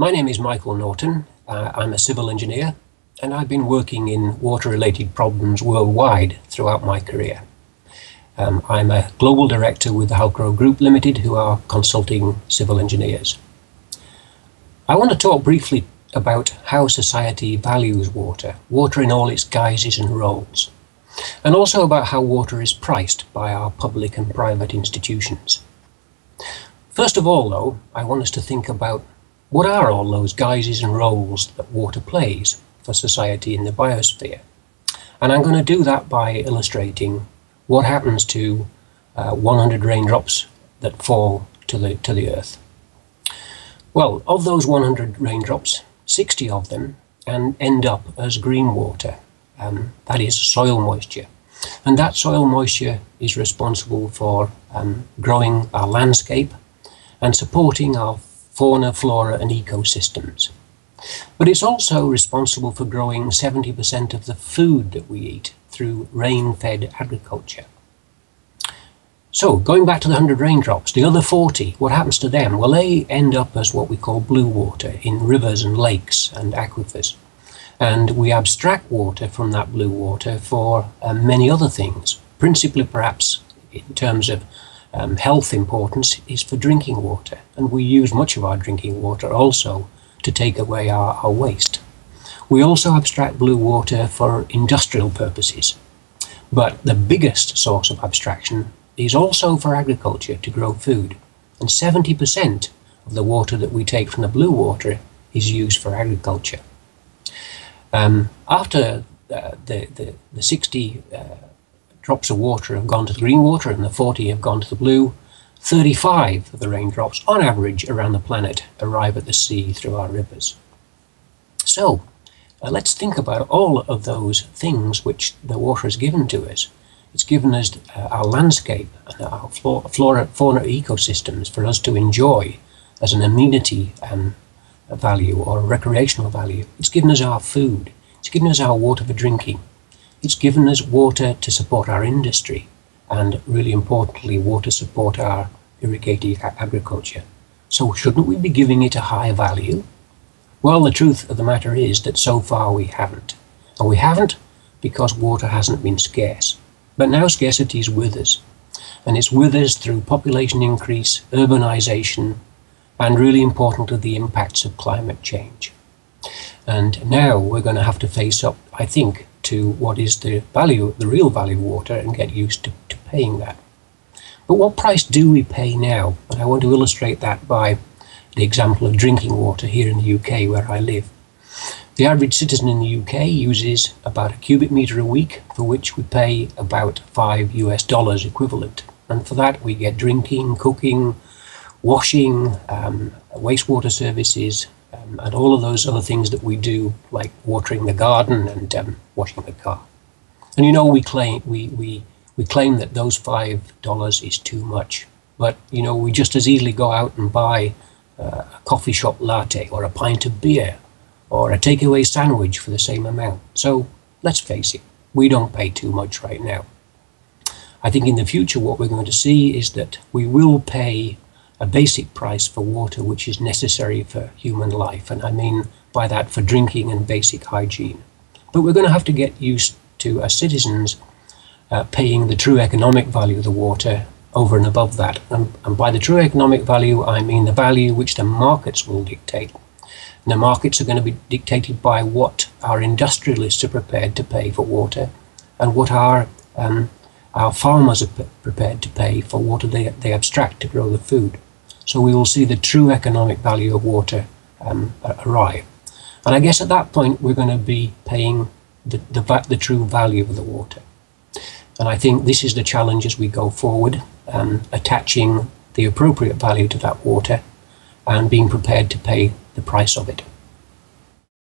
My name is Michael Norton. I'm a civil engineer, and I've been working in water-related problems worldwide throughout my career. I'm a global director with the Halcro Group Limited, who are consulting civil engineers. I want to talk briefly about how society values water, water in all its guises and roles, and also about how water is priced by our public and private institutions. First of all, though, I want us to think about what are all those guises and roles that water plays for society in the biosphere. And I'm going to do that by illustrating what happens to 100 raindrops that fall to the earth. Well, of those 100 raindrops, 60 of them end up as green water, that is soil moisture. And that soil moisture is responsible for growing our landscape and supporting our fauna, flora and ecosystems. But it's also responsible for growing 70% of the food that we eat through rain-fed agriculture. So going back to the 100 raindrops, the other 40, what happens to them? Well, they end up as what we call blue water in rivers and lakes and aquifers. And we abstract water from that blue water for many other things, principally perhaps in terms of health importance is for drinking water. And we use much of our drinking water also to take away our waste. We also abstract blue water for industrial purposes. But the biggest source of abstraction is also for agriculture to grow food. And 70% of the water that we take from the blue water is used for agriculture. After the 60 drops of water have gone to the green water and the 40 have gone to the blue, 35 of the raindrops, on average, around the planet arrive at the sea through our rivers. So let's think about all of those things which the water has given to us. It's given us our landscape and our fauna ecosystems for us to enjoy as an amenity value or a recreational value. It's given us our food. It's given us our water for drinking. It's given us water to support our industry and, really importantly, water to support our irrigated agriculture. So shouldn't we be giving it a high value? Well, the truth of the matter is that so far we haven't. And we haven't because water hasn't been scarce. But now scarcity is with us. And it's with us through population increase, urbanization, and really importantly, the impacts of climate change. And now we're going to have to face up, I think, to what is the value, the real value of water, and get used to paying that. But what price do we pay now? And I want to illustrate that by the example of drinking water here in the UK where I live. The average citizen in the UK uses about a cubic metre a week, for which we pay about $5 equivalent. And for that we get drinking, cooking, washing, wastewater services, and all of those other things that we do, like watering the garden and washing the car. And you know, we claim that those $5 is too much, but you know, we just as easily go out and buy a coffee shop latte or a pint of beer or a takeaway sandwich for the same amount. So let's face it, we don't pay too much right now. I think in the future what we're going to see is that we will pay a basic price for water which is necessary for human life, and I mean by that for drinking and basic hygiene. But we're going to have to get used to, as citizens, paying the true economic value of the water over and above that. And by the true economic value, I mean the value which the markets will dictate. And the markets are going to be dictated by what our industrialists are prepared to pay for water and what our farmers are prepared to pay for water they abstract to grow the food. So we will see the true economic value of water arrive. And I guess at that point we're going to be paying the true value of the water. And I think this is the challenge as we go forward, attaching the appropriate value to that water and being prepared to pay the price of it.